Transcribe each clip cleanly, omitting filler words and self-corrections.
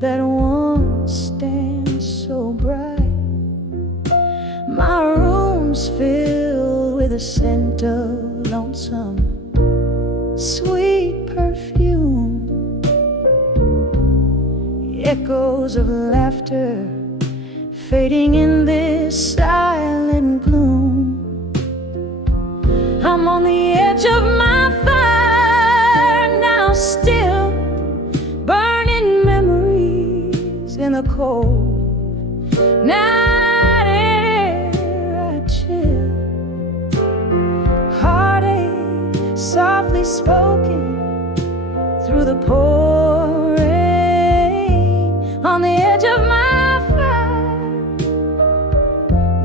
that once stands so bright. My room's filled with a scent of lonesome, sweet perfume, echoes of laughter fading in this silent gloom. I'm on the edge of my fire now, still burning memories in the cold night air. I chill, heartache softly spoken through the pouring rain. On the edge of my fire,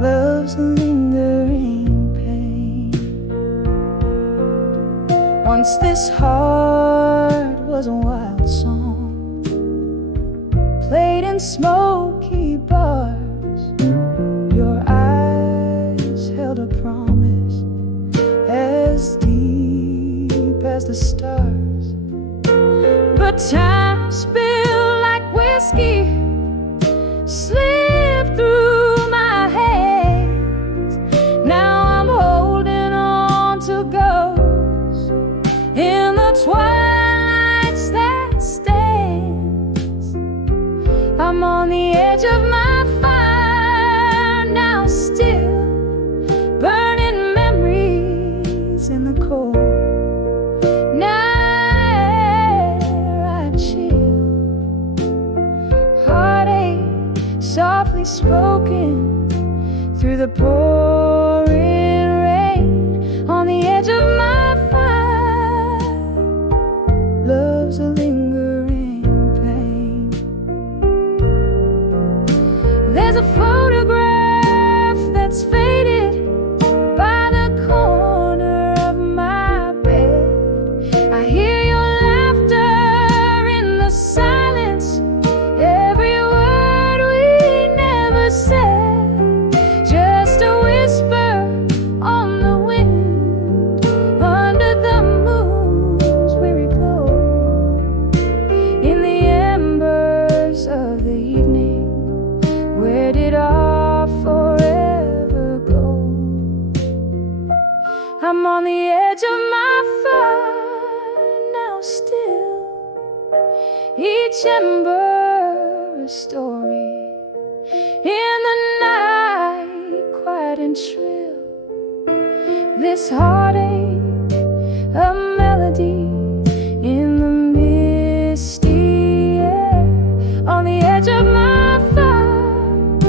love's lingering pain. Once this heart was a wild song, played in smoky bars. Your eyes held a promise as deep as the stars. But time spilled like whiskey, slipped through my hands. Now I'm holding on to ghosts in the twilights that stands. I'm on the edge of my fire now, still burning memories in the cold night air. I chill, heartache softly spoken through the pouring rain. On the edge of my fire, love's a lingering pain. There's a photograph that's faded by the corner of my bed. I hear your laughter in the silence, every word we never said, just a whisper on the wind, under the moon's weary glow. In the embers of the evening, where did our forever go? I'm on the edge of my fire now, still each ember a story. In the night, quiet and shrill, this heartache a melody in the misty air. On the edge of my fire,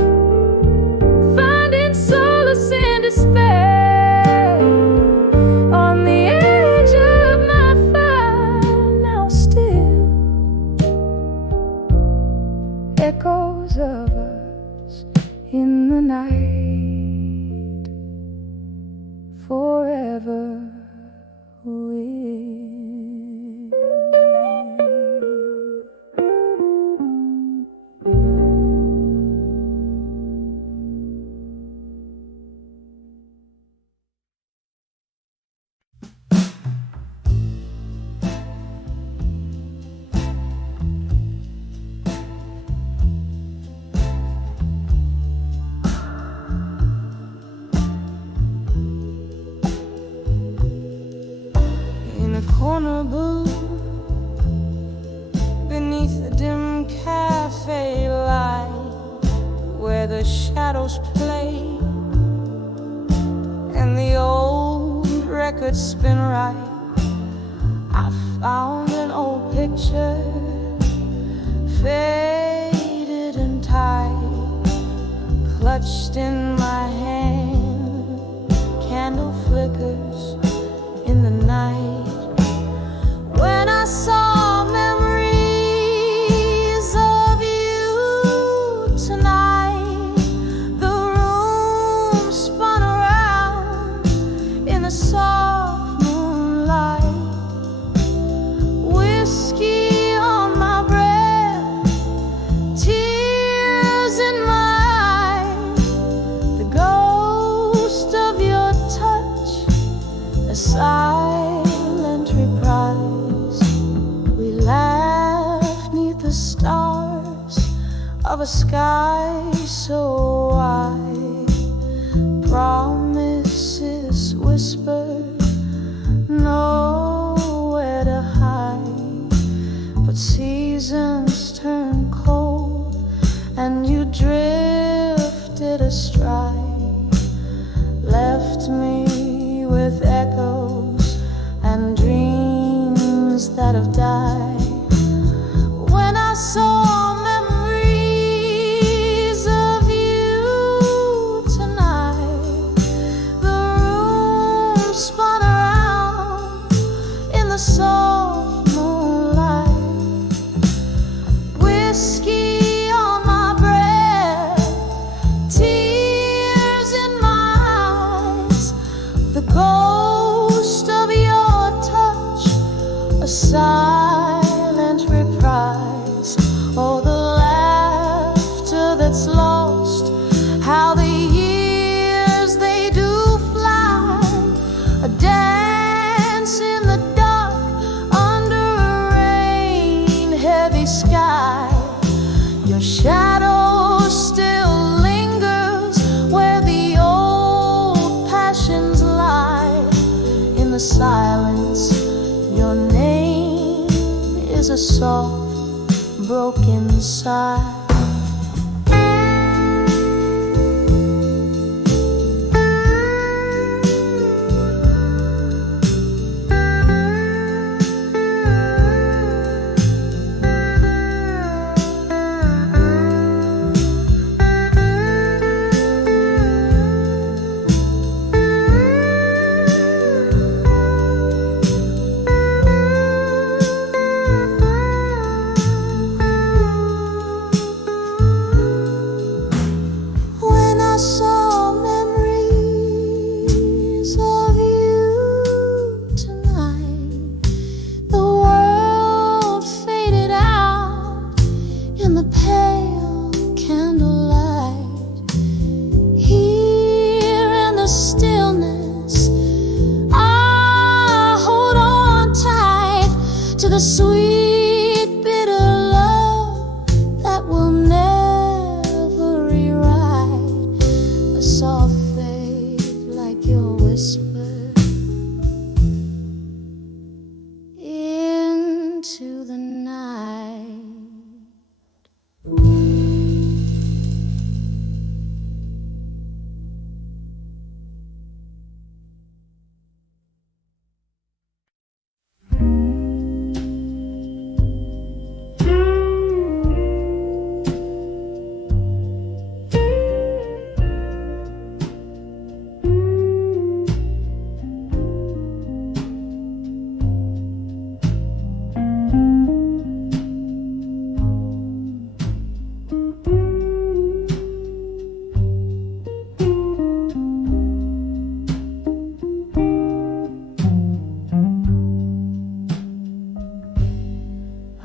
finding solace in despair. On the edge of my fire now, still echoes of us in the night, forever will. In a corner booth beneath the dim cafe light, where the shadows play and the old records spin right, I found an old picture, faded and tight, clutched in my hand. Candle flickers in the night. When I saw memories of you tonight, the room spun around in the soft moonlight. Whiskey on my breath, tears in my eyes, the ghost of your touch, a silent reprise. of a sky so wide, promises whispered, nowhere to hide. But seasons turn cold and you drifted astride, left me with echoes and dreams that have died. When I saw memories of you tonight, the room spun around in the soft moonlight. Whiskey on my breath, tears in my eyes, the ghost of your touch, a silent reprise. Oh, the laughter that's lost, how the years they do fly, a dance in the dark under a rain-heavy sky. Your shadow still lingers where the old passions lie. In the silence, your name is a soft, broken sigh. The sweet, bitter love that will never rewrite, a soft fade like your whisper into the night.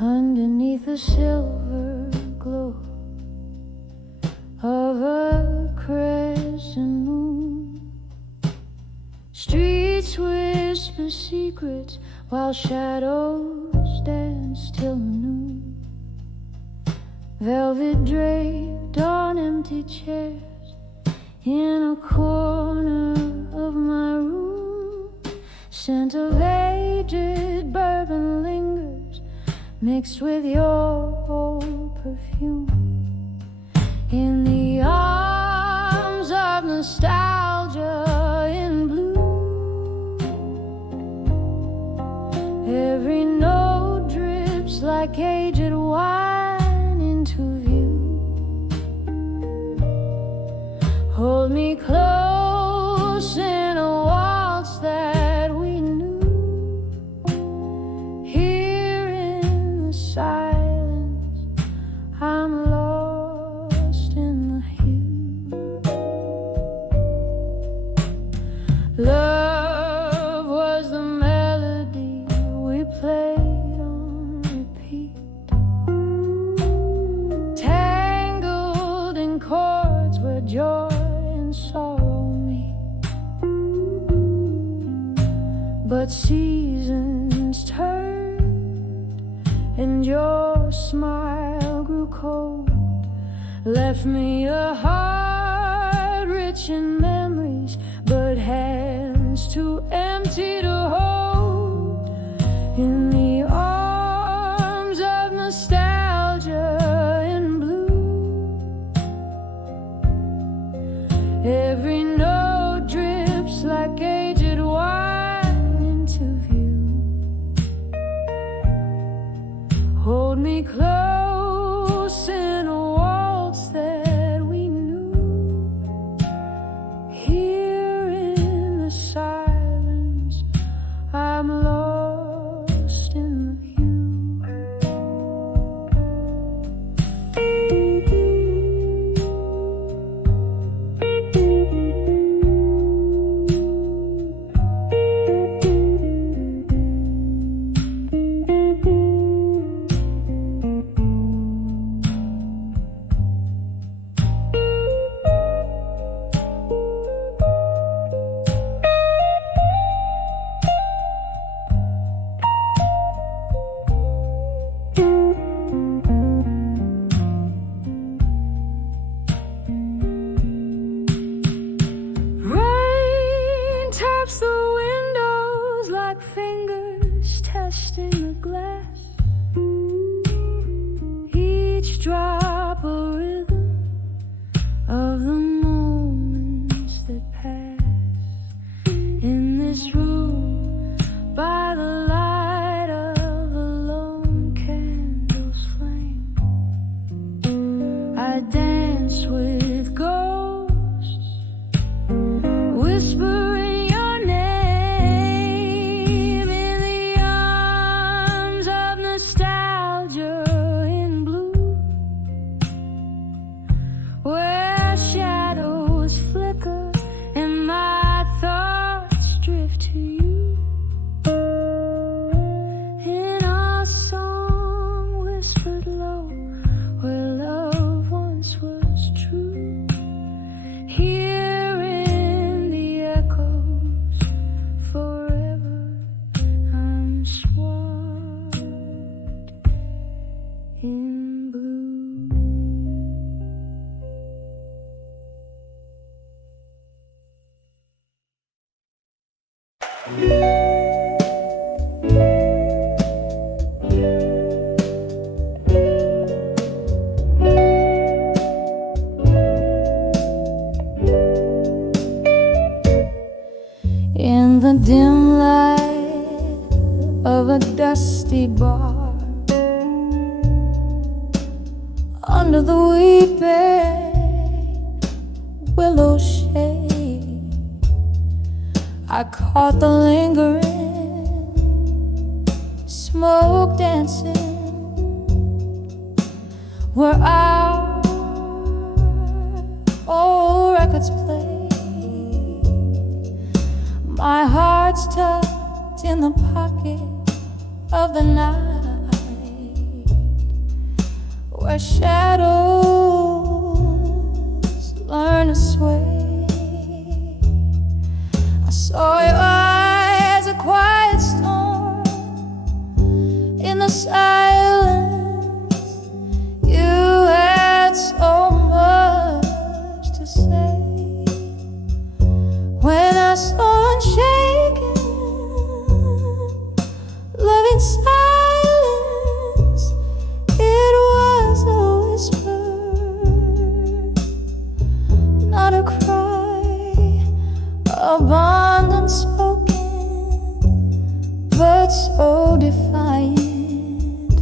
Underneath the silver glow of a crescent moon, streets whisper secrets while shadows dance till noon. Velvet draped on empty chairs in a corner of my room, scent of aged bourbon lingers mixed with your old perfume. In the arms of nostalgia in blue, every note drips like aged wine into view. Hold me close in a waltz that we knew, here in the silence I'm lost in the hue. Love was the melody we played on repeat, tangled in chords where joy and sorrow meet. But seasons turned and your smile grew cold, left me a heart rich in memories, but hands too empty to hold in the arms of nostalgia in blue. Every note drips like aged wine into view. Hold me close in a waltz that we knew. Here in the silence, I'm lost in the testing the glass, each drop a rhythm of the moments that pass in this room by the light of a lone candle's flame. I dance with ghosts, whispering in the dim light of a dusty bar, under the weeping willow shade, I caught the lingering smoke dancing where our old records play. My heart's tucked in the pocket of the night, where shadows learn to sway. I saw your eyes, a quiet storm in the silence. You had so much to say. When I saw unshaken, loving silence, it was a whisper, not a cry, a bond unspoken, but so defiant,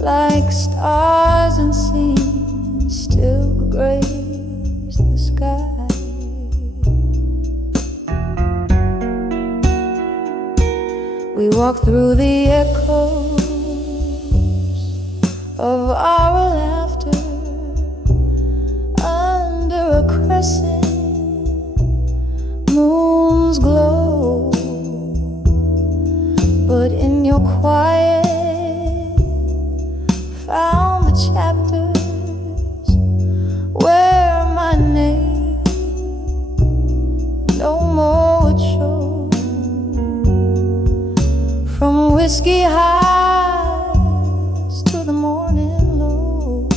like stars unseen still grace the sky. We walk through the echoes of our laughter under a crescent moon's glow. But in your quiet, found the chapters where my name no more would show. From whiskey highs to the morning lows,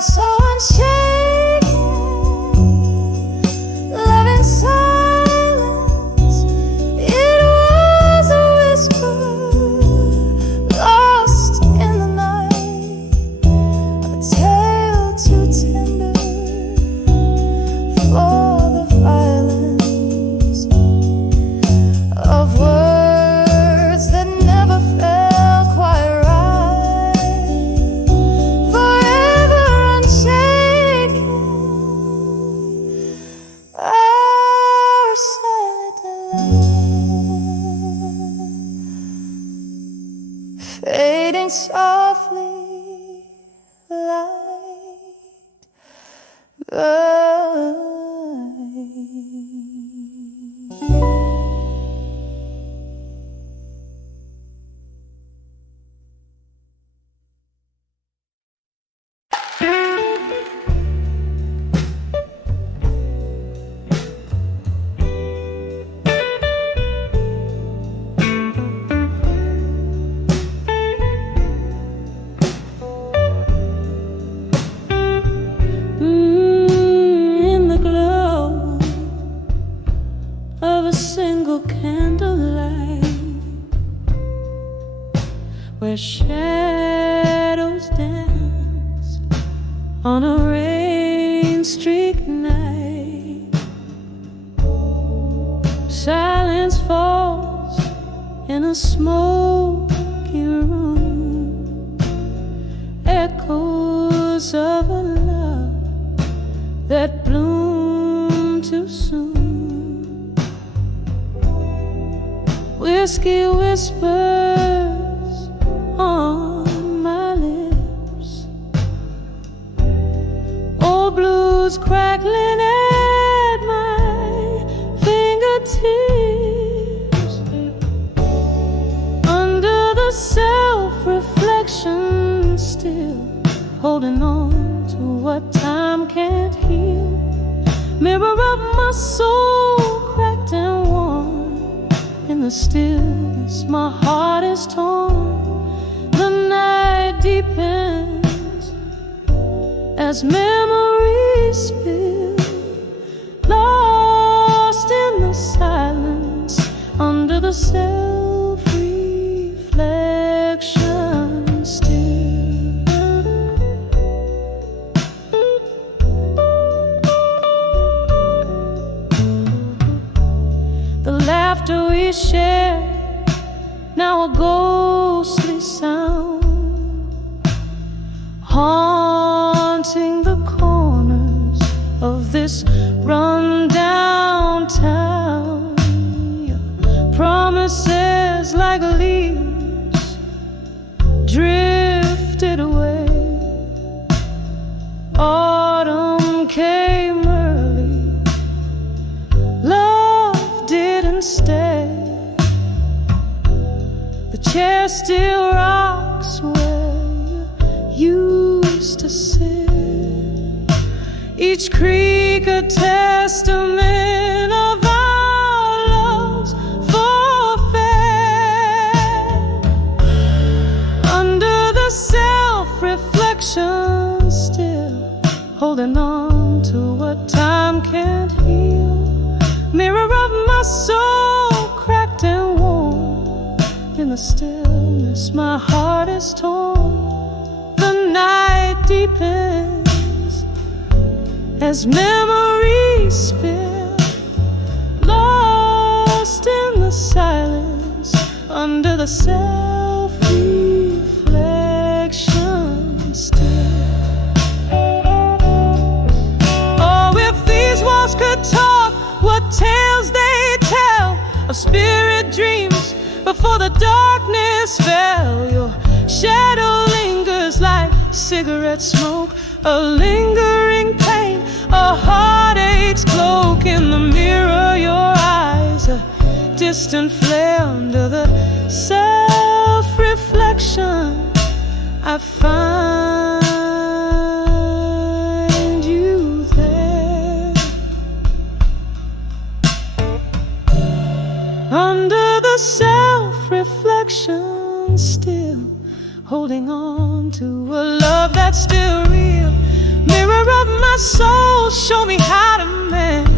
so unshaken, loving silence. It was a whisper lost in the night, a tale too tender for the violence of words that never felt quite right. Forever unshaken, our silent delight, fading softly like the night. In the glow of a single candlelight, where shadows dance on a rain-streaked night, silence falls in a smoky room, echoes of a love that bloomed too soon. Whiskey whispers on my lips, old blues crackling at my fingertips. Under the self-reflection, still holding on to what time can't heal. Mirror of my soul, cracked and worn. In the stillness, my heart is torn. The night deepens as memories spill, lost in the silence under the self-reflection still. The laughter we shared, now a ghostly sound, haunting the corners of this run-down town. Your promises like leaves drifted away. Autumn came early, love didn't stay. The chair still rocks where you used to sit. Each creak a testament of our love's forfeit. Under the self-reflection, still holding on to what time can't heal. Mirror of my soul, cracked and worn. In the stillness, my heart is torn. The night deepens as memories spill, lost in the silence under the self-reflection still. Oh, if these walls could talk, what tales they tell of spirit dreams before the darkness fell. Your shadow lingers like cigarette smoke, a lingering pain, a heartache's cloak. In the mirror, your eyes, a distant flare under the self-reflection. I find you there. Under the self-reflection, still holding on to a love that's still real. Mirror of my soul, show me how to mend.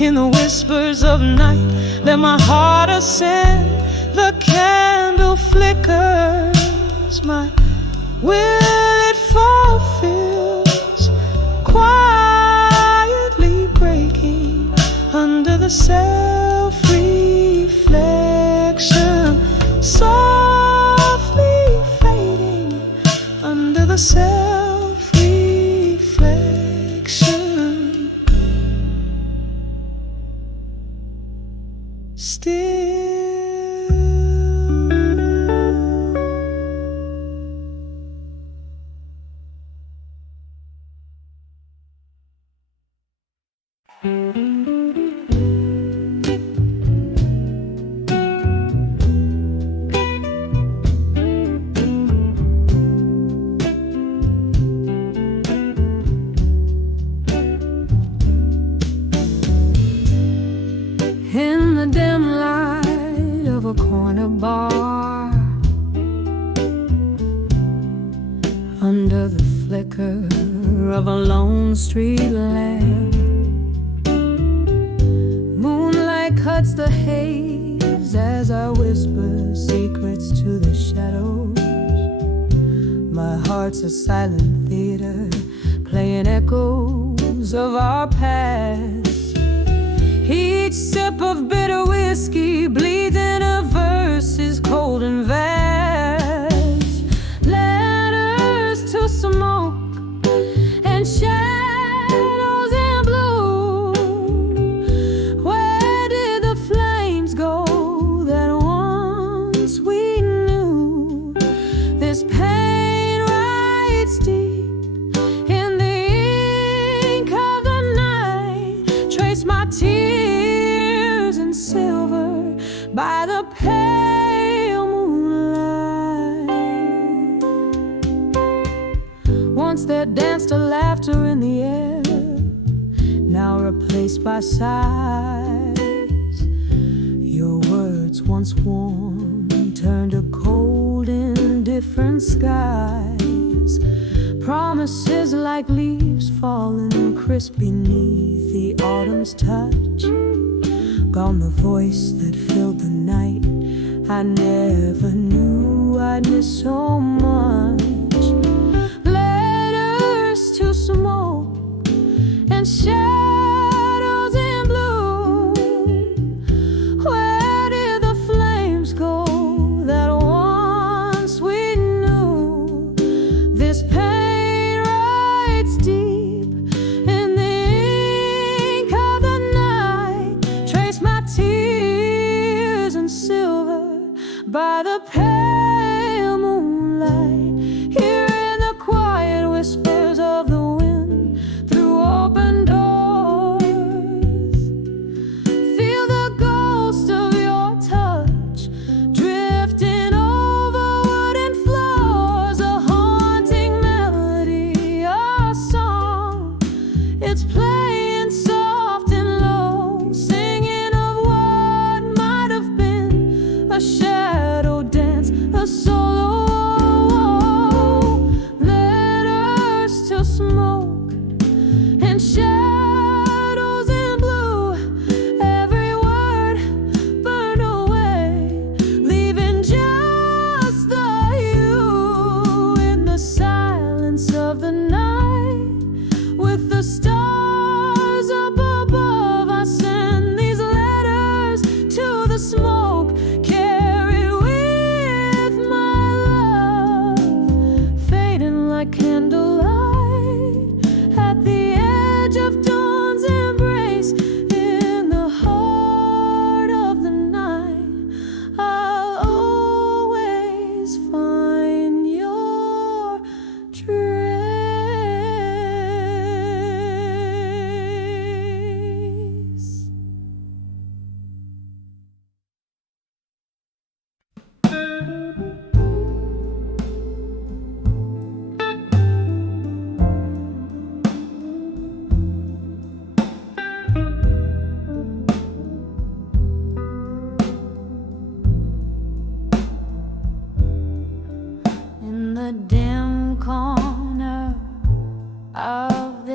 In the whispers of night, let my heart ascend. The candle flickers, my will it fulfills, quietly breaking under the self-reflection, softly fading under the self-reflection. Still in the dim light of a corner bar, under the flicker of a lone street lamp, moonlight cuts the haze as I whisper secrets to the shadows. My heart's a silent theater, playing echoes of our past. Each sip of bitter whiskey bleeds in a verse's cold and vast. Letters to smoke and shadows in blue. Where did the flames go that once we knew? This pain writes deep in the ink of the night. Trace my tears in silver by the pale moonlight. Once there danced a laughter in the air, now replaced by sighs. Your words once warm turned to cold indifferent skies. Promises like leaves falling crisp beneath the autumn's touch. Gone the voice that filled the night. I never knew I'd miss so much. Letters to smoke and shadows in blue. Where did the flames go that once we knew? This pain writes deep in the ink of the night. Trace my tears in silver by the pale moon.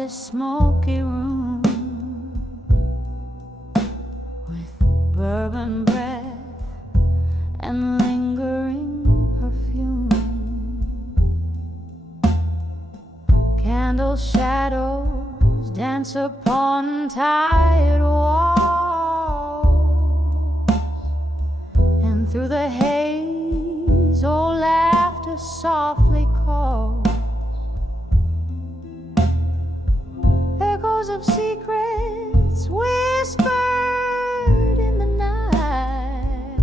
this smoky room with bourbon breath and lingering perfume. Candle shadows dance upon tired walls, and through the haze old laughter softly calls. Echoes of secrets whispered in the night,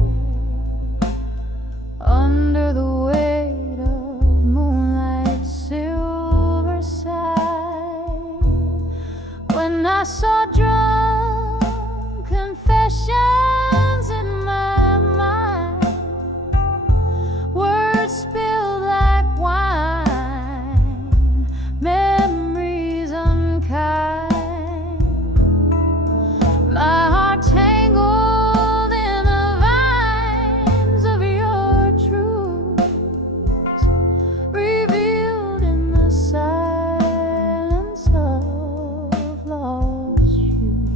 under the weight of moonlight's silver side. When I saw drunk confessions in my mind, words spilled like wine, memories unkind. My heart tangled in the vines of your truth, revealed in the silence of lost you.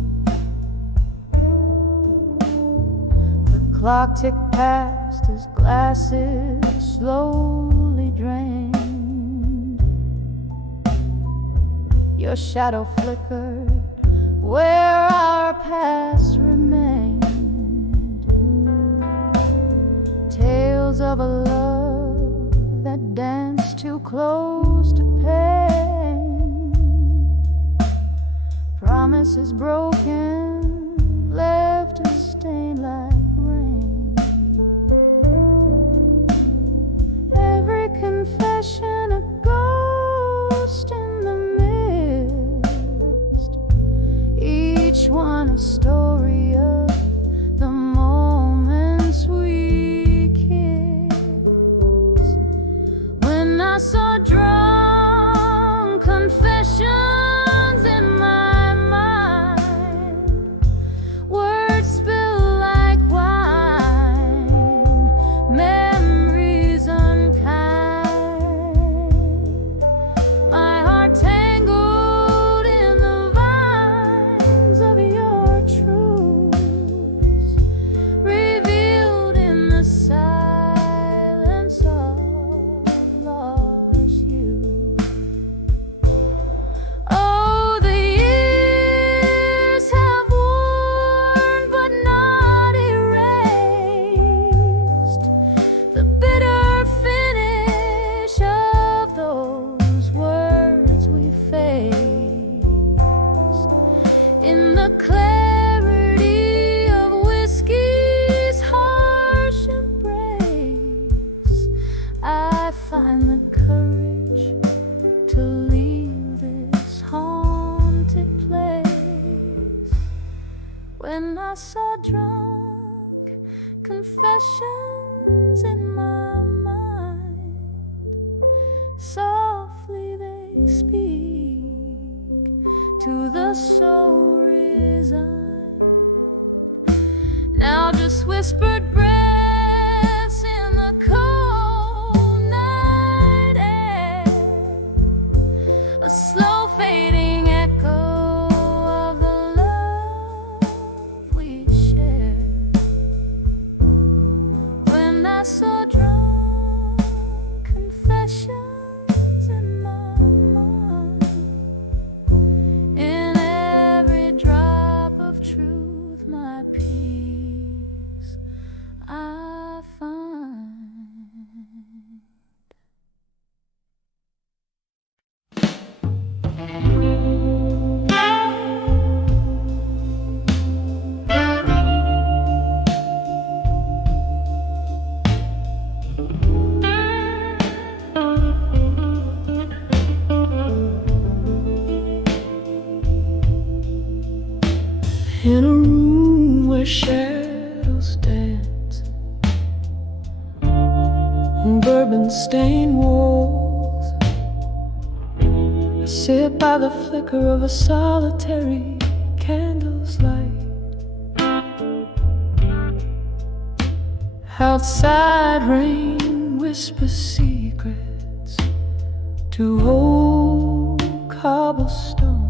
The clock ticked past as glasses slowly drained. Your shadow flickered where our past remained. Tales of a love that danced too close to pain. Promises broken, left a stain like rain. Every confession a ghost in the mist, each one a story of the moments we kissed. When I saw drunk confessions in my mind, words spill like wine, memories unkind. My heart tangled in the vines of your truths, revealed in the silence of lost you. Oh, the years have worn but not erased the bitter finish of those words we faced. In the clarity of whiskey's harsh embrace, I find the courage to leave this haunted place. When I saw drunk confessions in my mind, softly they speak to the soul resigned. Now just whispered breaths in the cold night air, a slow fading echo of the love we shared. When I saw drunk confessions in my mind, in every drop of truth my peace I find. In a room where shadows dance on bourbon-stained walls, I sit by the flicker of a solitary candle's light. Outside rain whispers secrets to old cobblestone.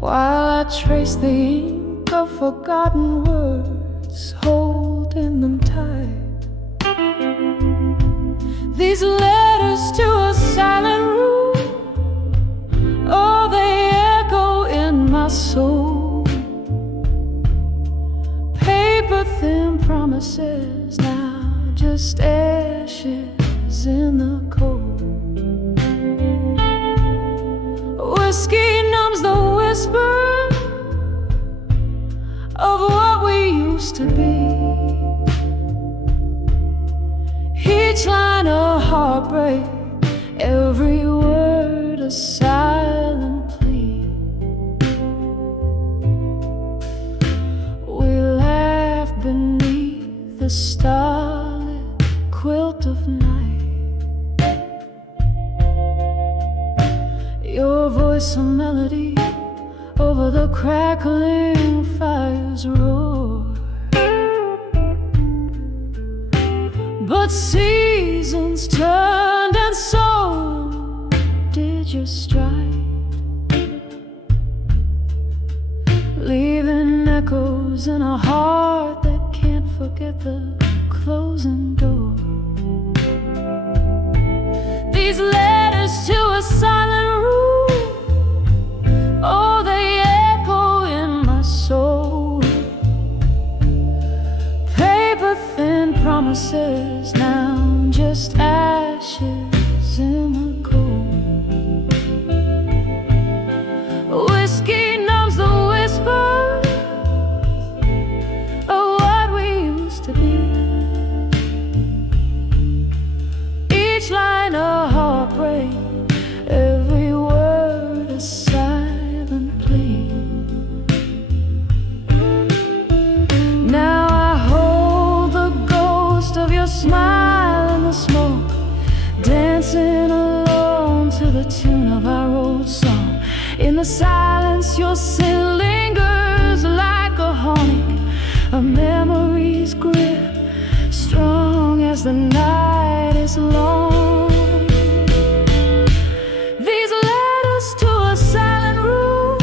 while I trace the ink of forgotten words, holding them tight. These letters to a silent room, oh, they echo in my soul. Paper thin promises, now just ashes in the cold. Whiskey numbs the whisper of what we used to be. Each line a heartbreak, every word a silent plea. We laugh beneath the starlit quilt of night. Your voice a melody over the crackling fire's roar. But seasons turned and so did your stride, leaving echoes in a heart that can't forget the closing door. These letters to a silent room, oh, they echo in my soul. Paper thin promises, now just ashes in the cold. Whiskey numbs the whisper of what we used to be. Each line a heartbreak, every word a silent plea. Now I hold the ghost of your smile in the smoke, dancing alone to the tune of our old song. In the silence your sin lingers like a haunting, a memory's grip, strong as the night is long. These letters to a silent room,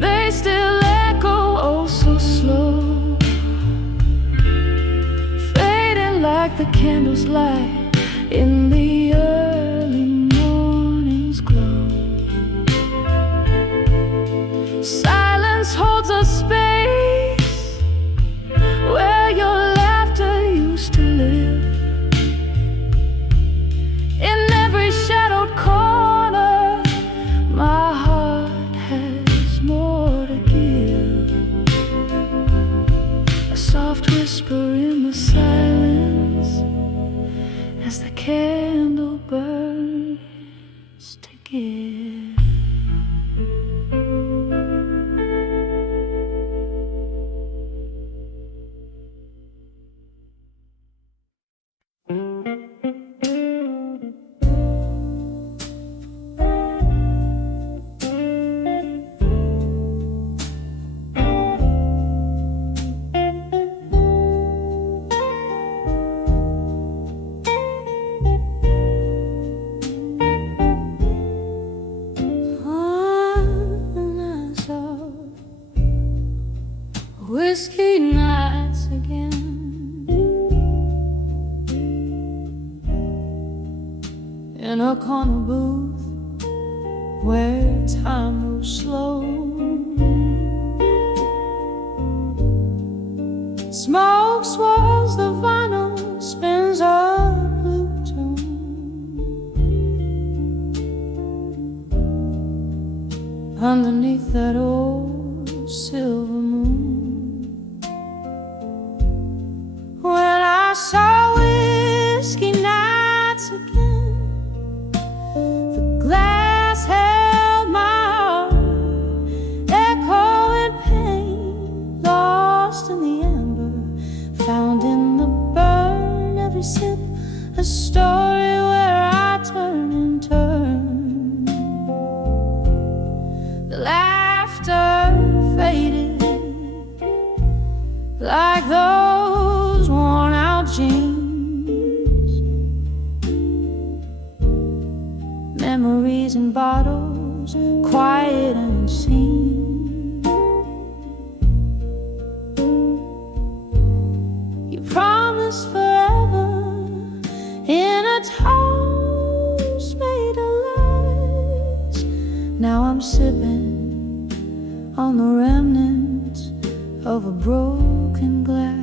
they still echo oh so slow, fading like the candles light in the early morning's glow. Silence holds a space where your laughter used to live. In every shadowed corner, my heart has more to give. A soft whisper in the silence as the candle burns to give. Whiskey nights again, in a corner booth where time moves slow. Smoke swirls the vinyl, spins a blue tune underneath that old silver moon. When I saw whiskey nights again, the glass held my heart, echoing pain, lost in the amber, found in the burn. Every sip a story where I turn and turn. The laughter faded like those worn out jeans. Memories in bottles arms, quiet and unseen. You promised forever in a toast made of lies. Now I'm sipping on the remnants of a broken glass.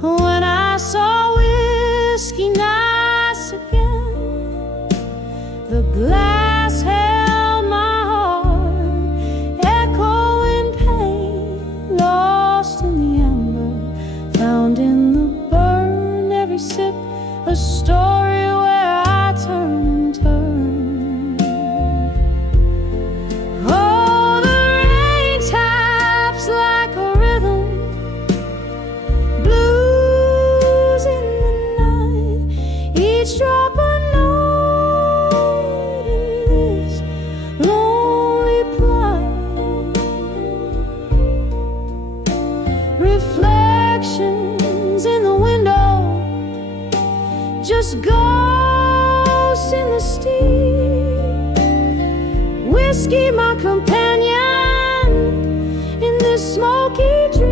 When I saw whiskey nice again, the glass held my heart, echoing pain, lost in the ember, found in the burn, every sip a story where I turn and turn. Oh, the rain taps like a rhythm, blues in the night, each drop a note in this lonely plight. Reflections in the window, just ghosts in the steam. Whiskey my companion in this smoky dream.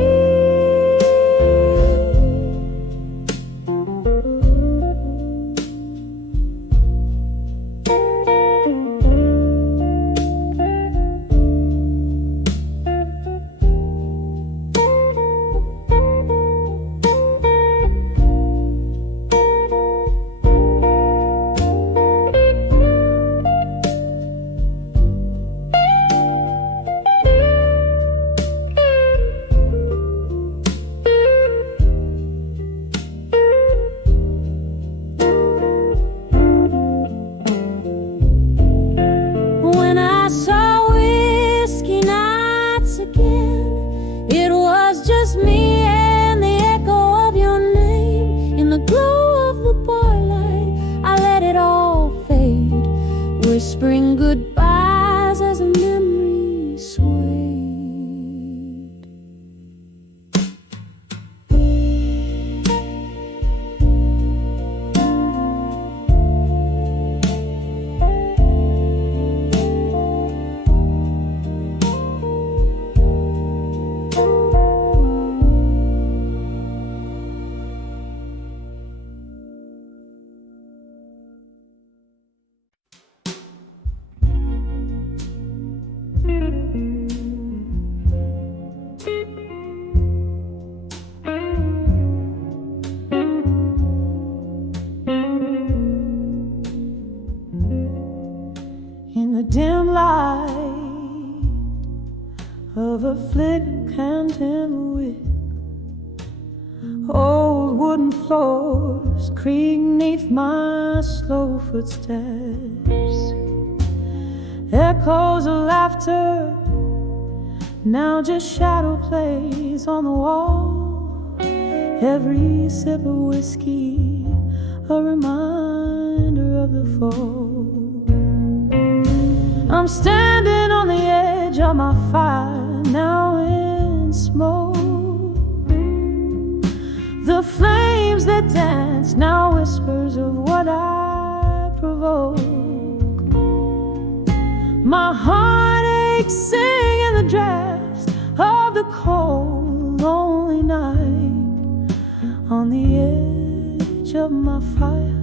When I saw whiskey nights again, it was just me and the echo of your name. In the glow of the bar light, I let it all fade, whispering goodbyes as a memory swayed. In the dim light of a flickering candle wick, old wooden floors creak neath my slow footsteps. Echoes of laughter, now just shadow plays on the wall. Every sip of whiskey, a reminder of the fall. I'm standing on the edge of my fire, now in smoke. The flames that dance, now whispers of what I provoke. My heart aches, singing the drafts of the cold, lonely night. On the edge of my fire,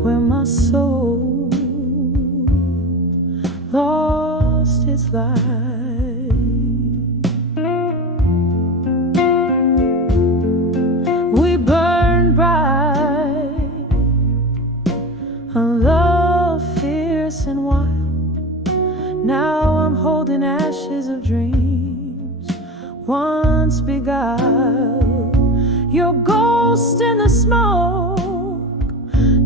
where my soul lost its light. We burned bright, a love fierce and wild. Now I'm holding ashes of dreams once beguiled. Your ghost in the smoke,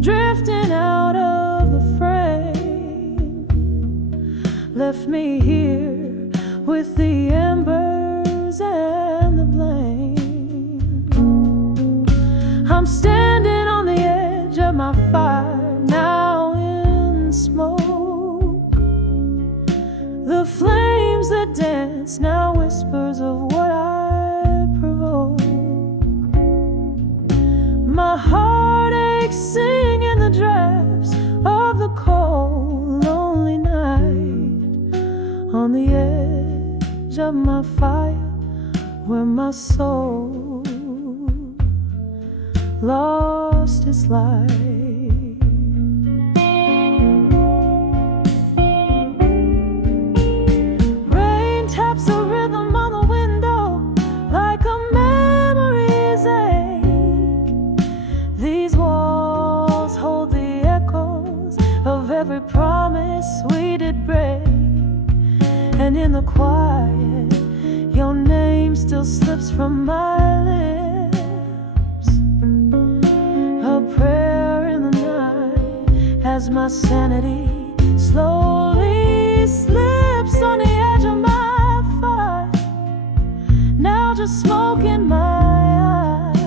drifting out of the frame, left me here with the embers and the blame. I'm standing on the edge of my fire, now in smoke. The flames that dance, now whispers of what I provoke. My heart aches, singing the drafts of the cold, on the edge of my fire, where my soul lost its light. Rain taps a rhythm on the window like a memory's ache. These walls hold the echoes of every promise we did break. And in the quiet, your name still slips from my lips. A prayer in the night as my sanity slowly slips on the edge of my fire. Now just smoke in my eyes.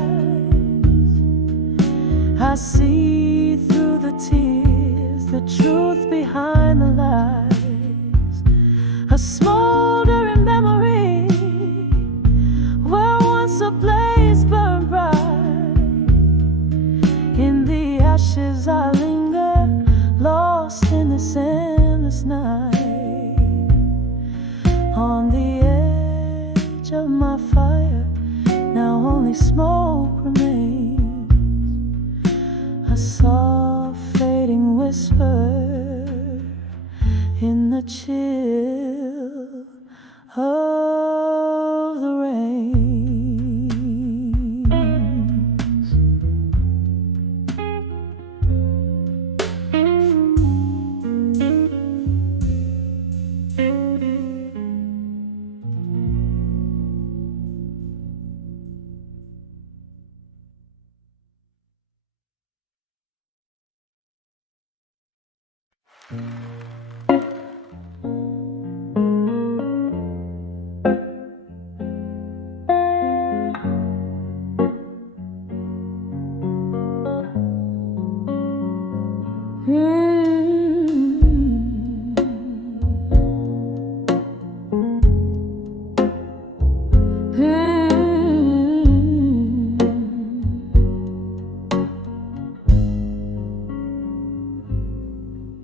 I see through the tears the truth behind the lies. A smoldering memory where once a blaze burned bright. In the ashes I linger, lost in this endless night. On the edge of my fire, now only smoke remains. A soft fading whisper in the chill of the rains.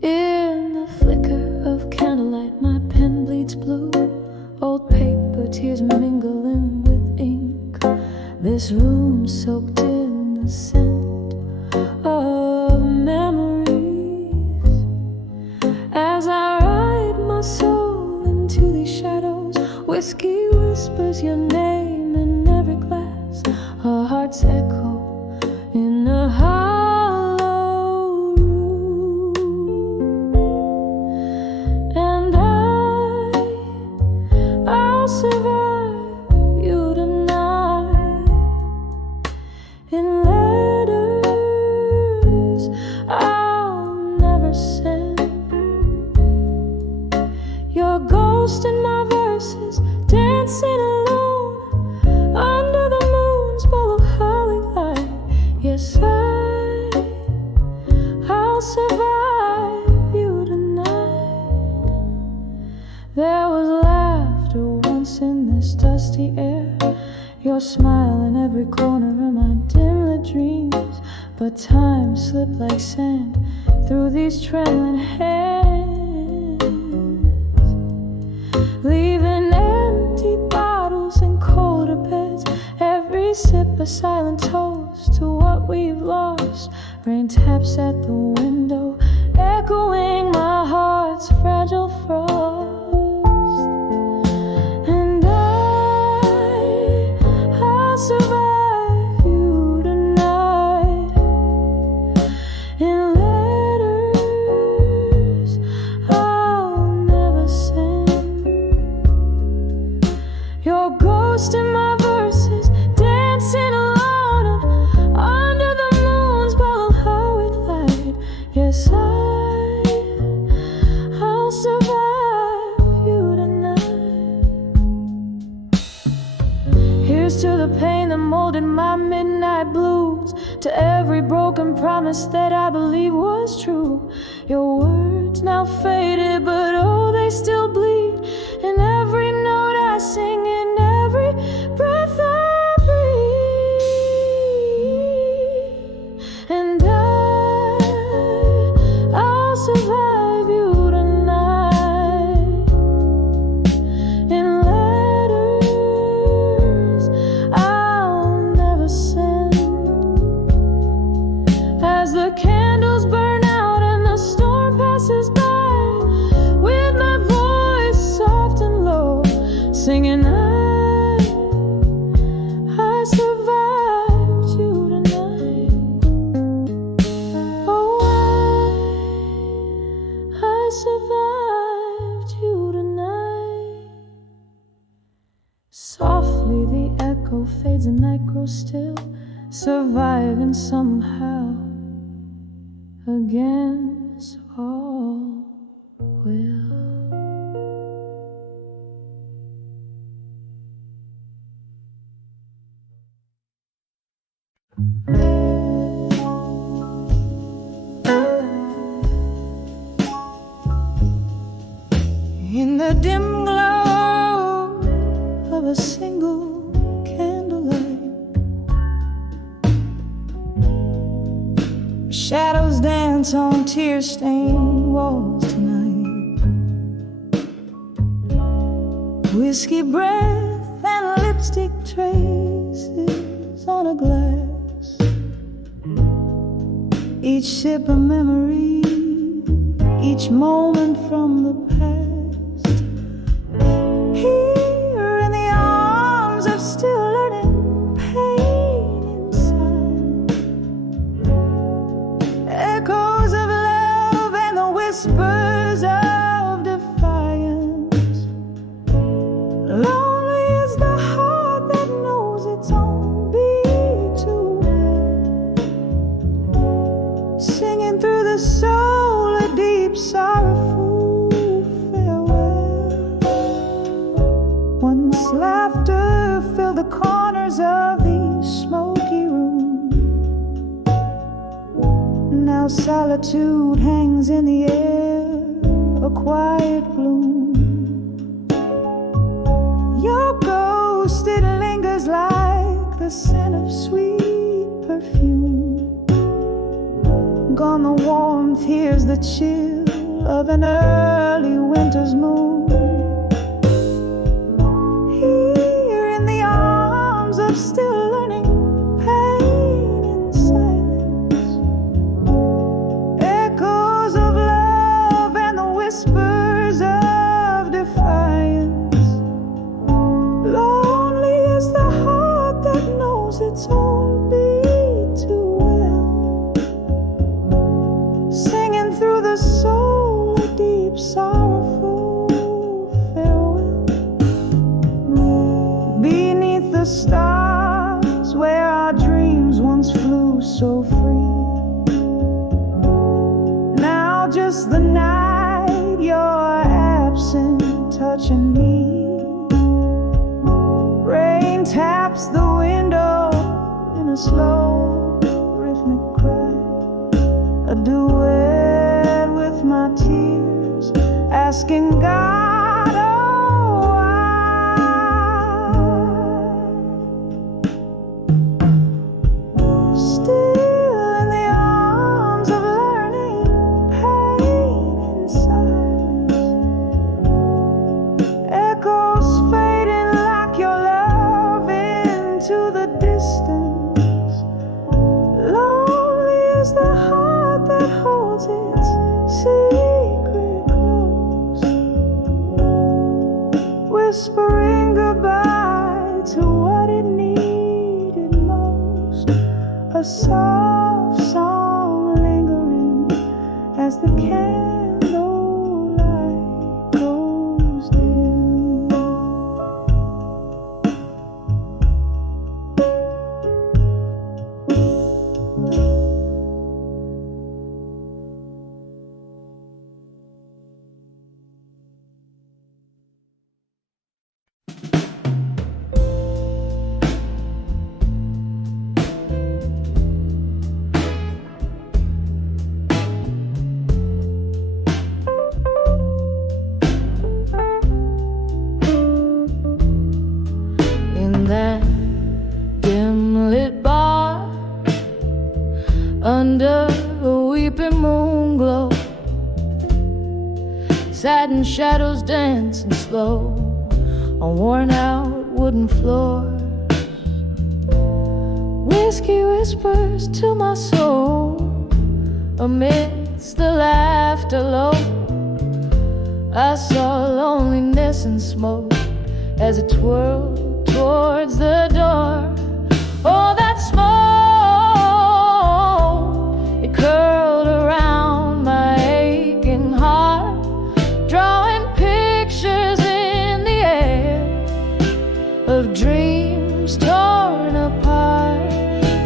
In the flicker of candlelight, my pen bleeds blue. Old paper, tears mingling with ink. This room soaked in the scent of memories. As I ride my soul into these shadows, whiskey whispers your name in every glass. Our hearts echo in a hollow room. And I'll survive you tonight in letters I'll never send. Your ghost in my verses, dancing alone under the moon's ball of holly light. Yes, I'll survive you tonight. There was laughter once in this dusty air, your smile in every corner of my dim-lit dreams. But time slipped like sand through these trembling hands, leaving empty bottles and colder beds. Every sip a silent toast to what we've lost. Rain taps at the window, echoing my heart's fragile frost. And I'll survive you tonight in letters I'll never send. Your ghost in my verses, dancing alone under the moon's ball of holly light. Yes, I'll survive you tonight. Here's to the pain that molded my midnight blues, to every broken promise that I believe was true. Your words now faded, but oh, they still bleed in every note I sing, in every breath I breathe. And I'll survive you tonight and somehow against all will. In the dim glow of a single candlelight, shadows dance on tear-stained walls tonight. Whiskey breath and lipstick traces on a glass, each sip a memory, each moment from the past. Here in the arms of still learning pain inside, echoes of love and the whispers of defiance. Lonely is the heart that knows its own beat too well, singing through the soul a deep sorrowful farewell. Once laughter filled the corners of the smoky room, now solitude hangs in the air, a quiet gloom. Your ghost, it lingers like the scent of sweet perfume. Gone the warmth, here's the chill of an early winter's moon. Here in the arms of still learning pain in silence, echoes of love and the whispers of defiance. Lonely is the heart that knows its own beat too well, singing through the soul a deep sorrowful farewell. Beneath the stars where our dreams once flew so free, now just the night, you're absent, touching me. Rain taps the window in a slow rhythmic cry, a duet with my tears, asking God, oh, why? Still in the arms of learning pain in silence, echoes fading like your love into the distance. Lonely is the heart that holds its secret close, whispering goodbye to what it needed most. A soft song lingering as the candlelight goes dim. In that dim lit bar, under a weeping moon glow, satin shadows dancing slow on worn out wooden floors. Whiskey whispers to my soul amidst the laughter low. I saw loneliness and smoke as it twirled towards the door. Oh, that smoke, it curled around my aching heart, drawing pictures in the air of dreams torn apart,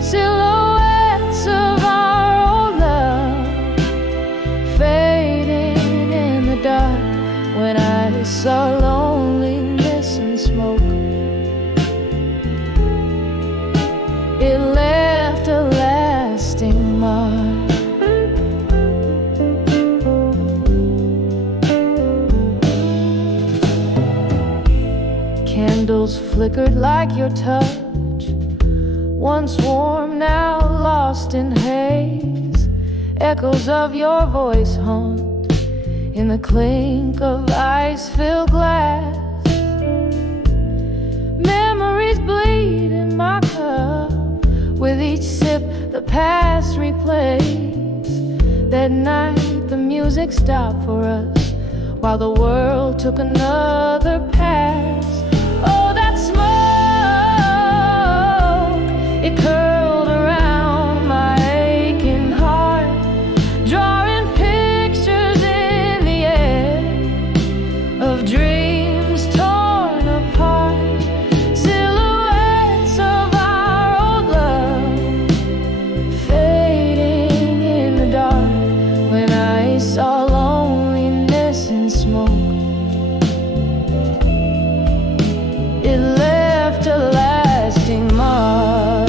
silhouettes candles flickered like your touch, once warm, now lost in haze. Echoes of your voice haunt in the clink of ice-filled glass. Memories bleed in my cup, with each sip the past replays. That night the music stopped for us, while the world took another pass. Oh, that smoke, it curled around my aching heart, drawing pictures in the air of dreams torn apart, silhouettes of our old love fading in the dark. When I saw loneliness and smoke, it left a lasting mark.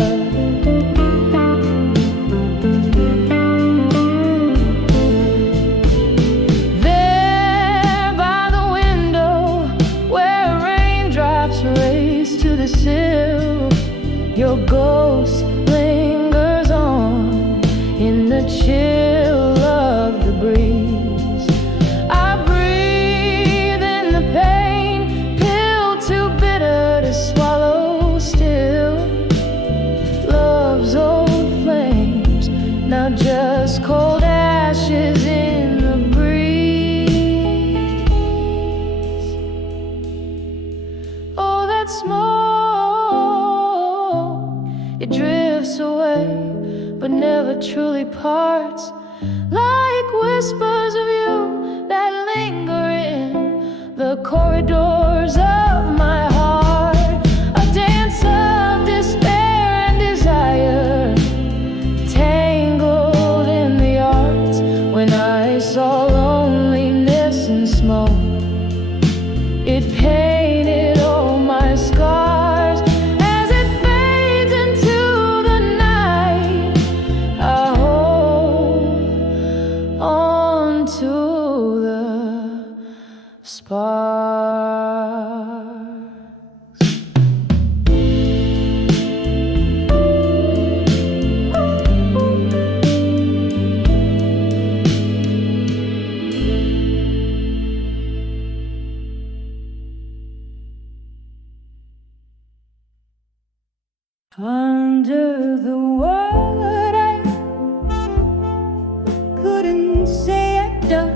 There by the window, where raindrops race to the sill, your ghost lingers on in the chill of the breeze. I breathe in the pain, pill too bitter to swallow still. Love's old flames, now just cold ashes in the breeze. Oh, that smoke, it drifts away, but never truly parts, like whispers of you that linger in the corridors of my heart. A dance of despair and desire, tangled in the arts. When I saw loneliness and smoke, it painted all my scars. As it fades into the night, I hold on to the sparks. Under the word I couldn't say it does,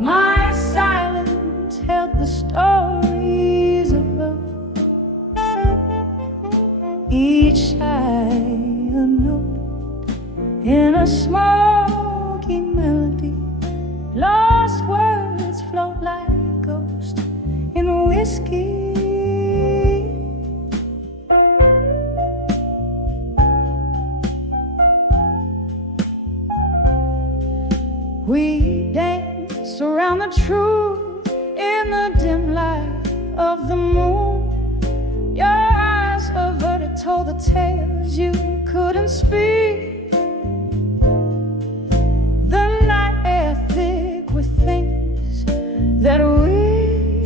my silence held the stories of love. Each sigh a note in a smoky melody. Lost words float like ghosts in whiskey. We dance around the truth in the dim light of the moon. Your eyes averted told the tales you couldn't speak. The night air thick with things that we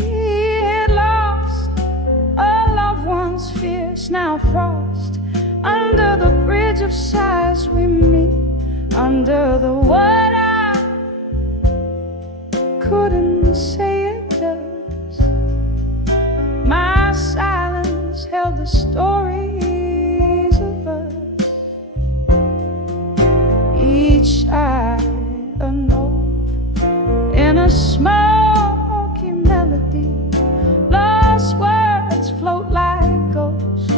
had lost. A loved one's fierce, now frost. Under the bridge of sighs we meet. Under the what couldn't say it does, my silence held the stories of us. Each eye a note in a smoky melody. Lost words float like ghosts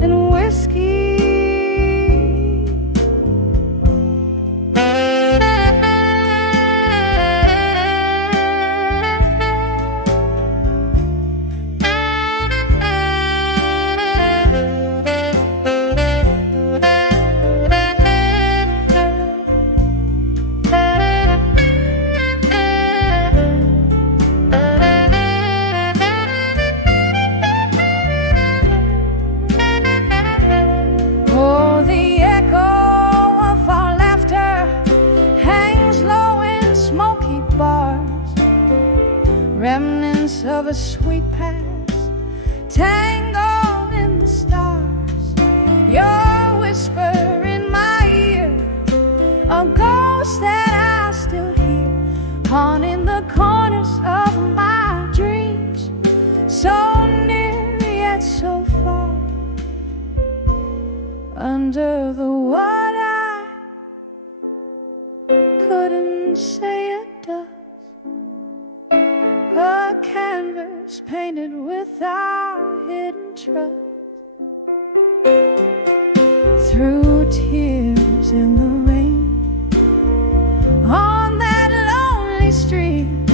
in whiskey. Remnants of a sweet past tangled in the stars. Your whisper in my ear, a ghost that I still hear, haunting the corners of my dreams. So near yet so far, under the what I couldn't say it does. A canvas painted with our hidden trust. Through tears in the rain, on that lonely stream,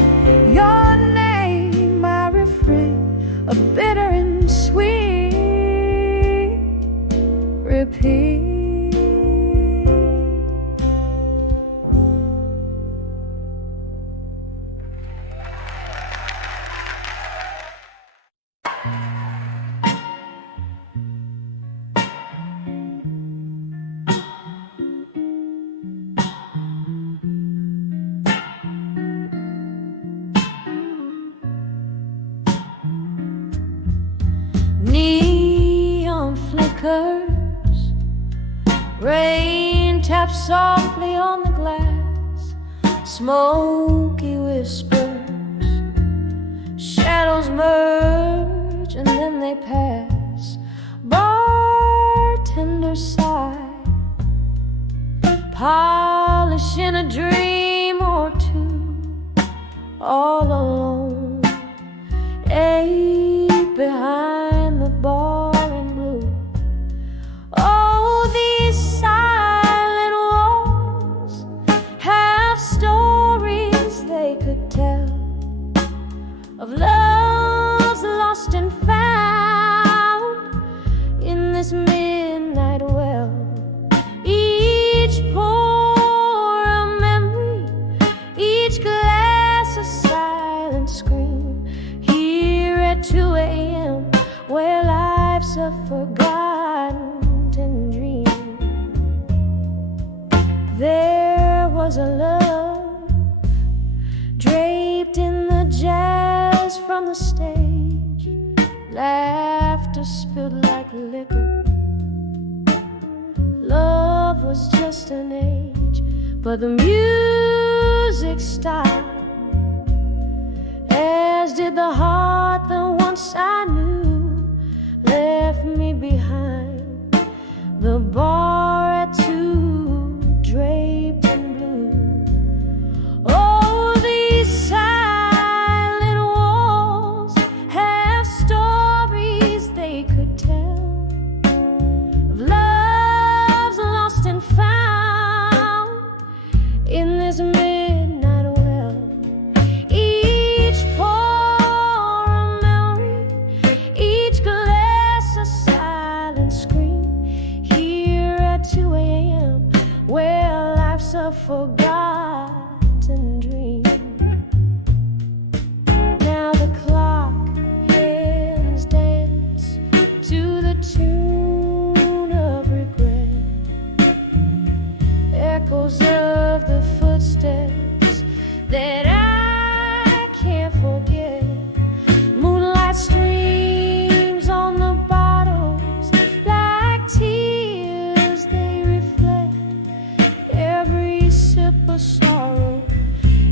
your name my refrain, a bitter and sweet repeat. Neon flickers, rain taps softly on the glass, smoky whispers, shadows merge and then they pass. Bartender sigh, polishing a dream or two, all alone, eight behind the bar in blue. Oh, these silent walls have stories they could tell, of loves lost and found in this midnight well. Each pour a memory, each glass a silent scream. Here at 2 a.m. where life's a forgotten dream. There was a love draped in the jazz from the stage, laughter spilled like liquor. Love was just an age, but the music stopped, as did the heart that once I knew left me behind. The bar at 2, draped in blue. Oh, these silent walls have stories they could tell, of loves lost and found in this midnight well. Each pour a memory, each glass a silent scream. Here at 2 a.m. where life's a forgotten dream. Now the clock hands dance to the tune of regret, echoes of the footsteps that I can't forget. Moonlight streams on the bottles like tears they reflect. Every sip a sorrow,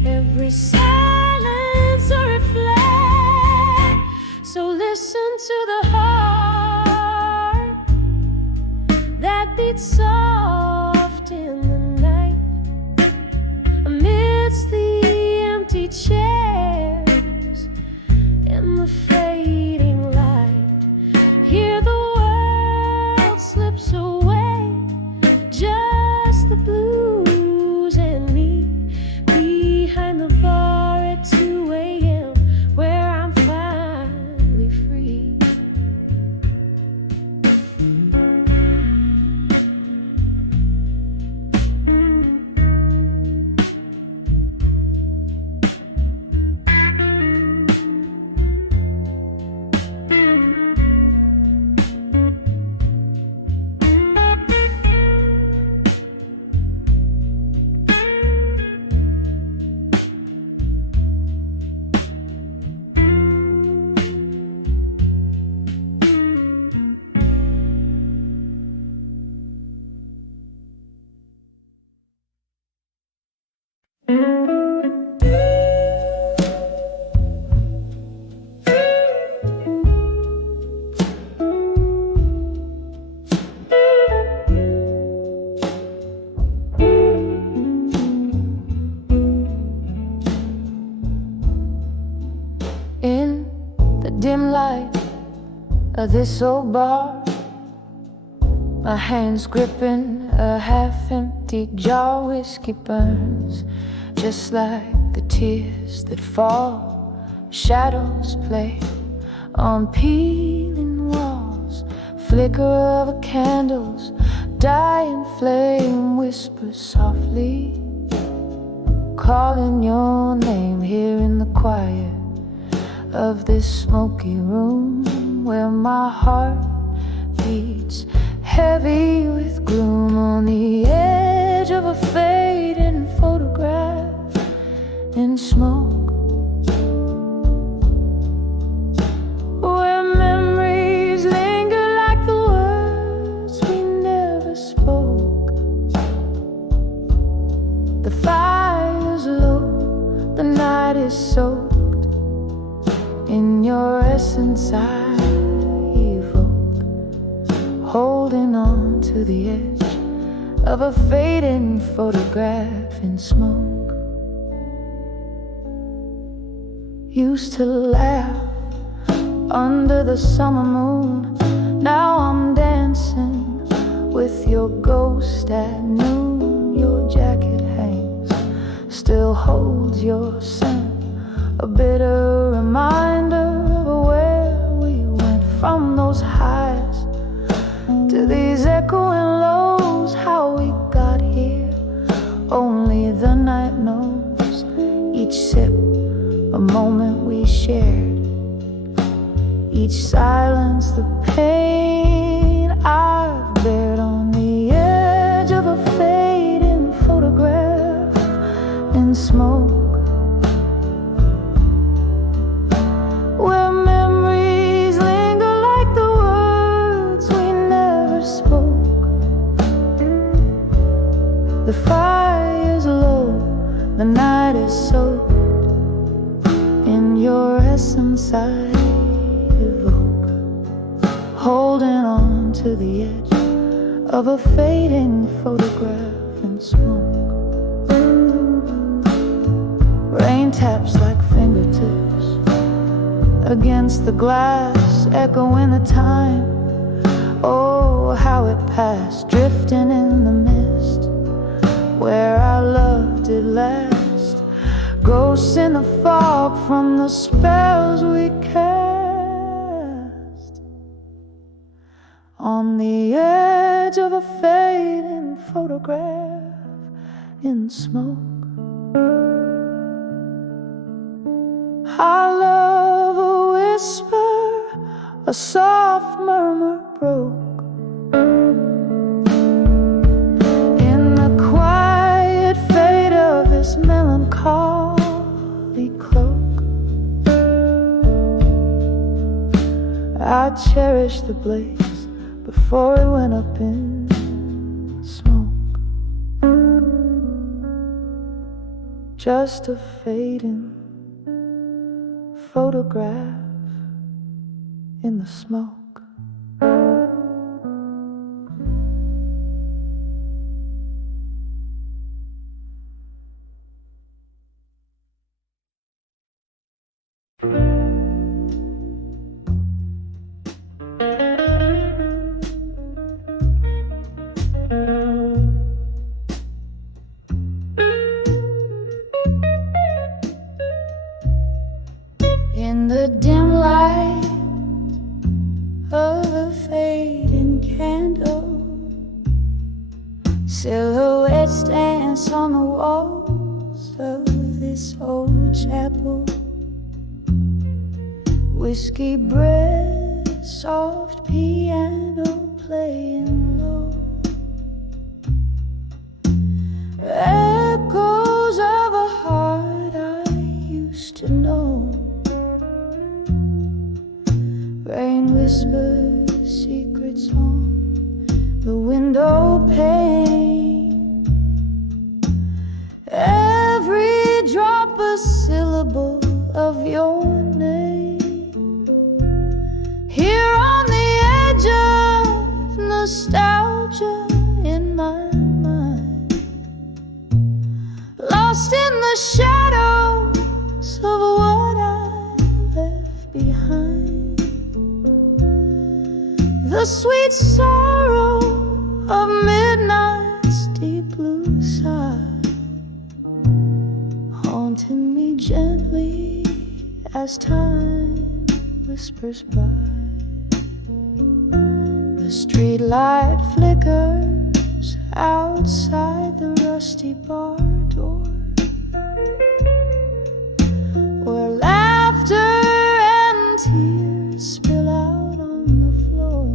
every silence a reflect. So listen to the heart that beats soft in the night, amidst the In the dim light of this old bar, my hands gripping a half-empty jar. Whiskey burns just like the tears that fall. Shadows play on peeling walls. Flicker of a candle's dying flame whispers softly, calling your name here in the quiet of this smoky room, where my heart beats heavy with gloom, on the edge of a fading photograph in smoke, where memories linger like the words we never spoke. The fire's low, the night is soaked in your essence. I evoke, holding on to the edge of a fading photograph in smoke. Used to laugh under the summer moon, now I'm dancing with your ghost at noon. Your jacket hangs, still holds your scent, a bitter reminder of where we went, from those highs to these echoing lows. How we got here, only the night knows. Each sip a moment we shared, each silence the pain I've bared, on the edge of a fading photograph in smoke, where memories linger like the words we never spoke. The fire's low, the night is soaked in your essence. I evoke, holding on to the edge of a fading photograph in smoke. Rain taps like fingertips against the glass, echoing the time. Oh, how it passed, drifting in the mist, where our love did last. Ghosts in the fog from the spells we cast, on the edge of a fading photograph in smoke. Our love a whisper, a soft murmur broke in the quiet fade of this melancholy cloak. I cherished the blaze before it went up in smoke. Just a fading photograph in the smoke. In the dim light of a fading candle, silhouettes dance on the walls of this old chapel. Whiskey breath, soft piano playing low, echoes of a heart I used to know. Rain whispers secrets on the window pane. Every lost in the shadows of what I left behind. The sweet sorrow of midnight's deep blue sigh, haunting me gently as time whispers by. The street light flickers outside the rusty bar door, where laughter and tears spill out on the floor.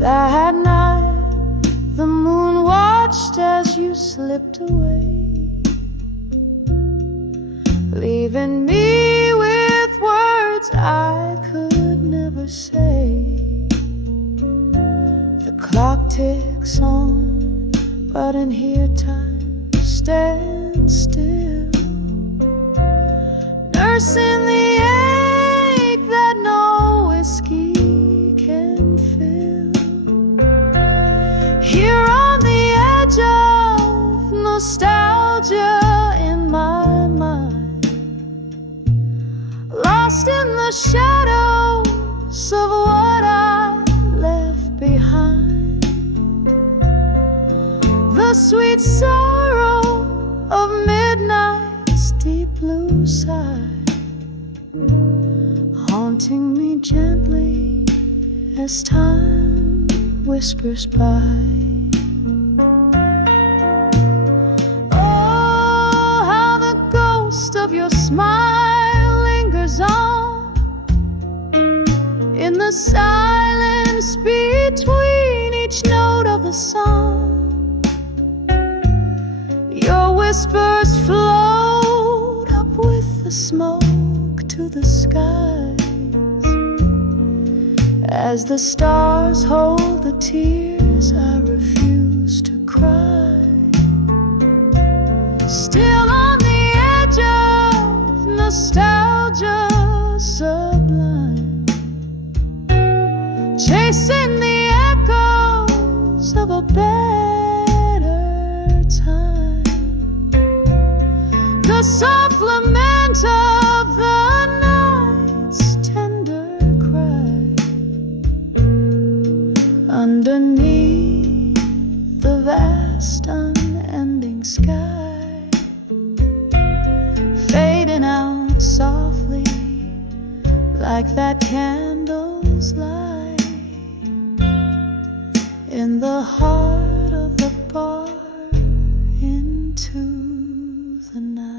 That night the moon watched as you slipped away, leaving me with words I could never say. The clock ticks on, but in here time stands still, nursing the ache that no whiskey can fill. Here on the edge of nostalgia in my mind, lost in the shadows of what I left behind. The sweet sorrow of midnight's deep blue sigh, haunting me gently as time whispers by. Oh, how the ghost of your smile lingers on in the silence between each note of the song. Your whispers float up with the smoke to the skies, as the stars hold the tears I refuse to cry. Still on the edge of nostalgia sublime, chasing the echoes of a better time. The soft lament of the night's tender cry, underneath the vast unending sky, fading out softly like that candle's light in the heart of the bar into the night.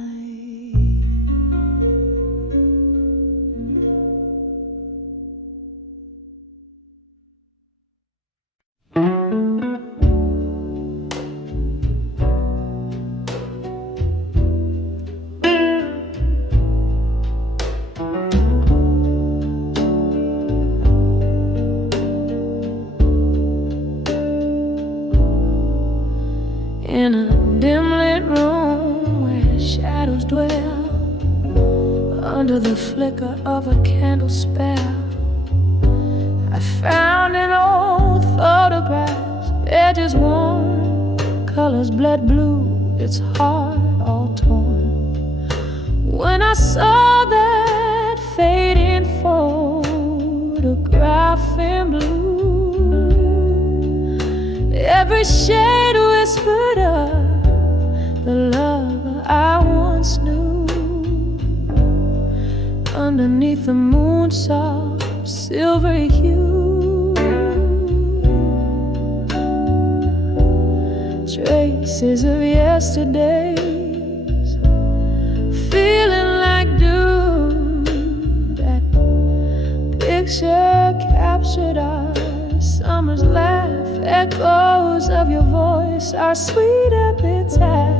In a dim lit room where shadows dwell, under the flicker of a candle spell, I found an old photograph, edges worn, colors bled blue, its heart all torn. When I saw that fading photograph in blue, every shade whispered of the love I once knew. Underneath the moon's soft silvery hue, traces of yesterdays feeling like dew. That picture captured our summer's laugh, echoes of your voice, our sweet epitaph.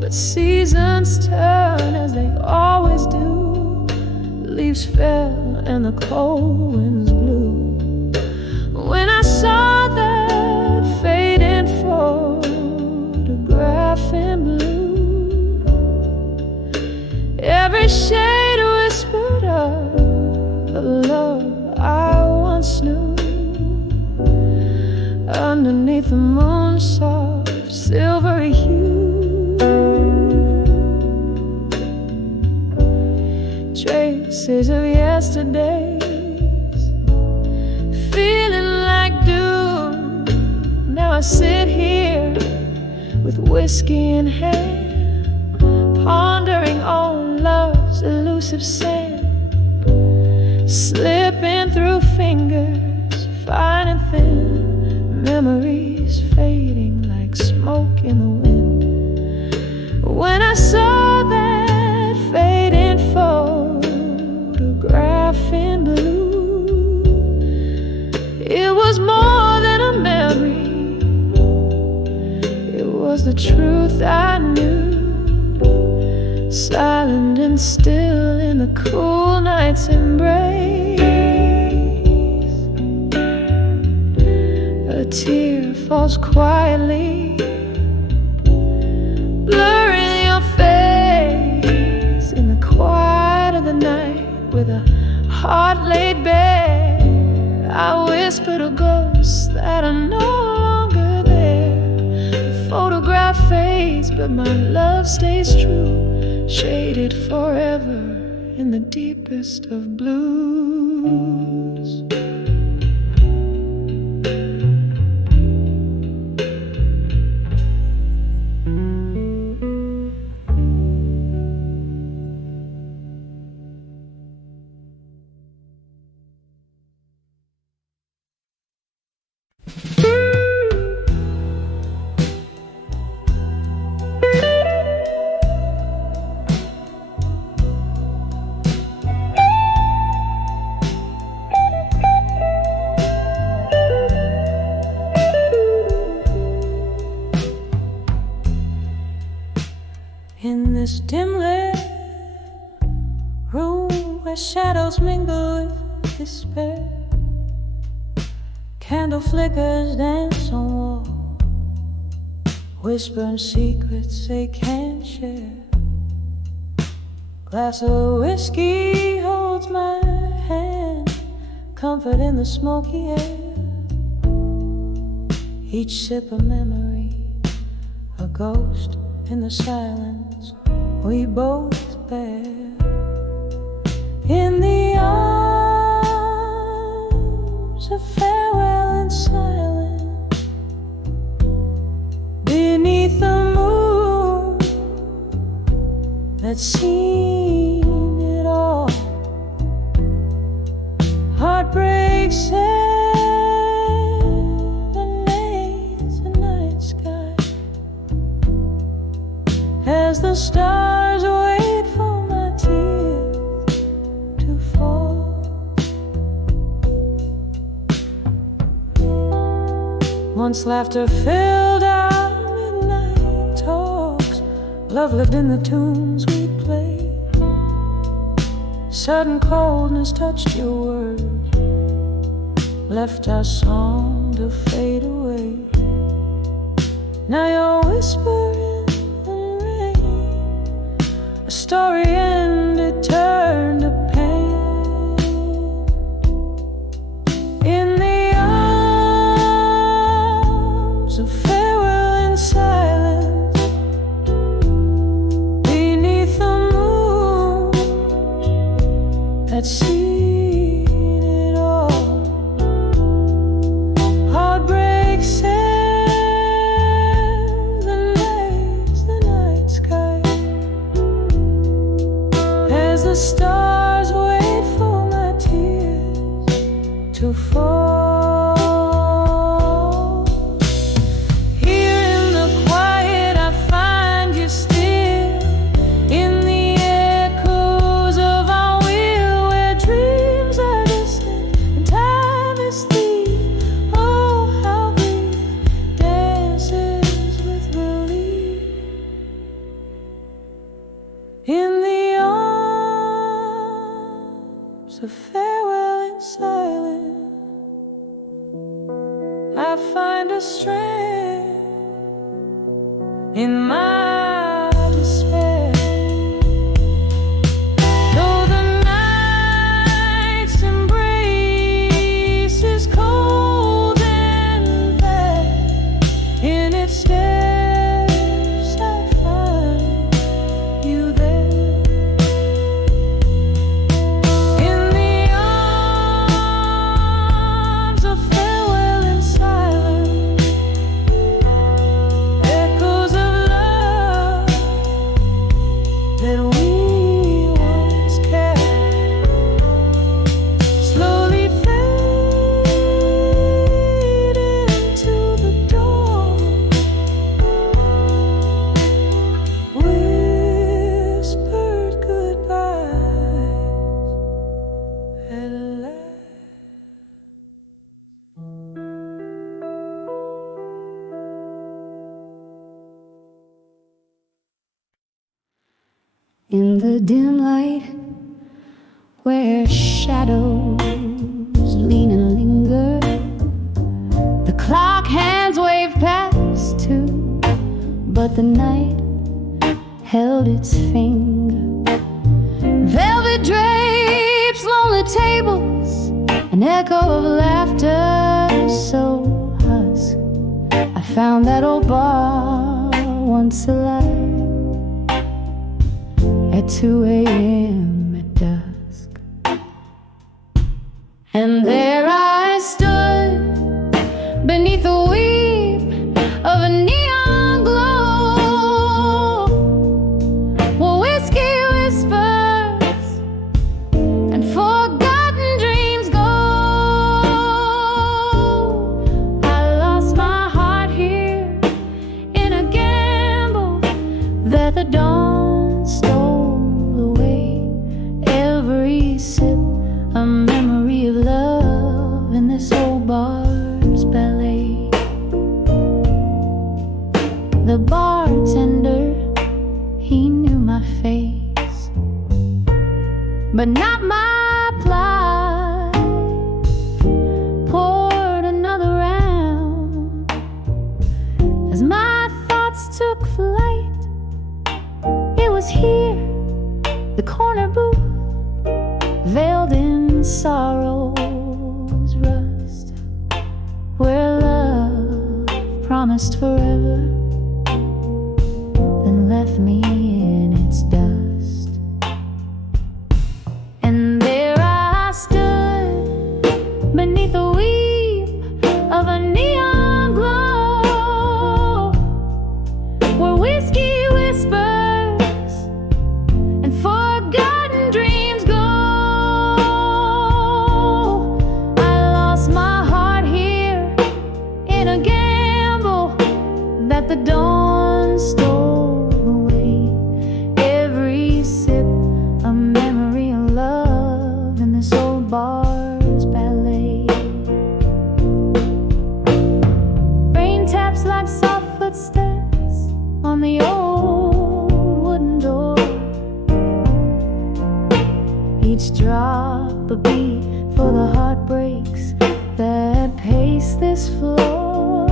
But seasons turn as they always do, leaves fell and the cold winds blew. When I saw that fading photograph in blue, every shade whispered of the love I once knew. Underneath the moon's soft silvery hue, of days, feeling like doom. Now I sit here with whiskey in hand, pondering on love's elusive sand, slipping through fingers, fine and thin, memories fading like smoke in the wind. When I saw that fading photograph in blue, it was more than a memory, it was the truth I knew. Silent and still in the cool night's embrace, a tear falls quietly, blurring your face in the quiet of the night. With a heart laid bare, I whisper to ghosts that are no longer there. The photograph fades, but my love stays true, shaded forever in the deepest of blues. In this dim lit room where shadows mingle with despair, candle flickers dance on wall, whispering secrets they can't share. Glass of whiskey holds my hand, comfort in the smoky air. Each sip a memory, a ghost in the silence we both bear. In the arms of farewell and silence, beneath the moon that's seen it all, heartbreak serenades the night sky as the stars wait for my tears to fall. Once laughter filled our midnight talks, love lived in the tunes we'd play. Sudden coldness touched your words, left our song to fade away. Now you're whispering in rain, a story ended, turned to pain. In the arms of farewell and silence, beneath the moon that's seen it all, heartbreak serenades the night sky as the stars wait for my tears to fall. Here in the quiet I find you still, in the echoes of our will, where dreams are distant and time is thief. Oh, how grief dances with relief. In the arms of farewell and silence, I find a strength in my despair. Though the night's embrace is cold and vast, in its depths I find you there. In the In the dim light, where shadows lean and linger, the clock hands wave past 2, but the night held its finger. Velvet drapes, lonely tables, an echo of laughter so husk. I found that old bar once alive at 2 a.m. at dusk. And there I stood beneath the weep of a neon glow, where whiskey whispers and forgotten dreams go. I lost my heart here in a gamble that the dawn stole away. Every sip a memory of love in this old bar's ballet. The bartender, he knew my face, but not my plight. Poured another round as my thoughts took flight. It was here, the corner booth, veiled in sorrow's rust, where love promised forever, then left me in its dust. And there I stood beneath the weep of a neon glow, where whiskey whispers and forgotten dreams go. I lost my heart here in a gamble that the dawn stole away. Every sip a memory of love in this old bar's ballet. Rain taps like soft footsteps on the old wooden door, each drop a beat for the heartbreaks that pace this floor.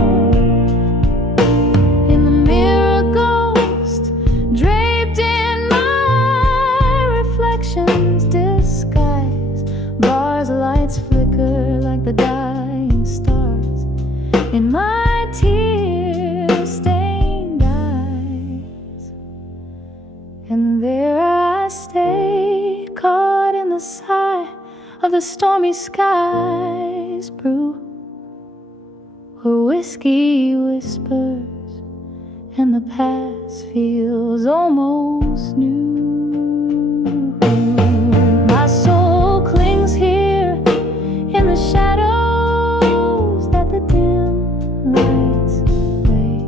In the mirror, ghost draped in my reflection's disguise. Bars, lights flicker like the dying stars in my tear-stained eyes. And there I stayed, caught in the sigh of the stormy skies brew, where whiskey whispers and the past feels almost new. My soul clings here in the shadows that the dim lights lay.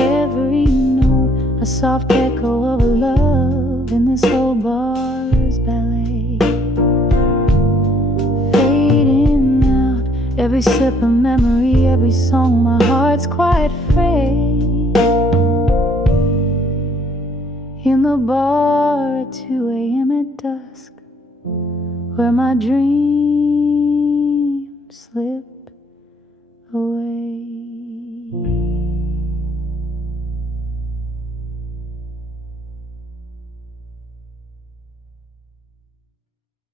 Every note a soft echo of a love in this old bar's ballet. Fading out, every sip a memory, every song my heart's quite afraid. In the bar at 2 a.m. at dusk, where my dreams slip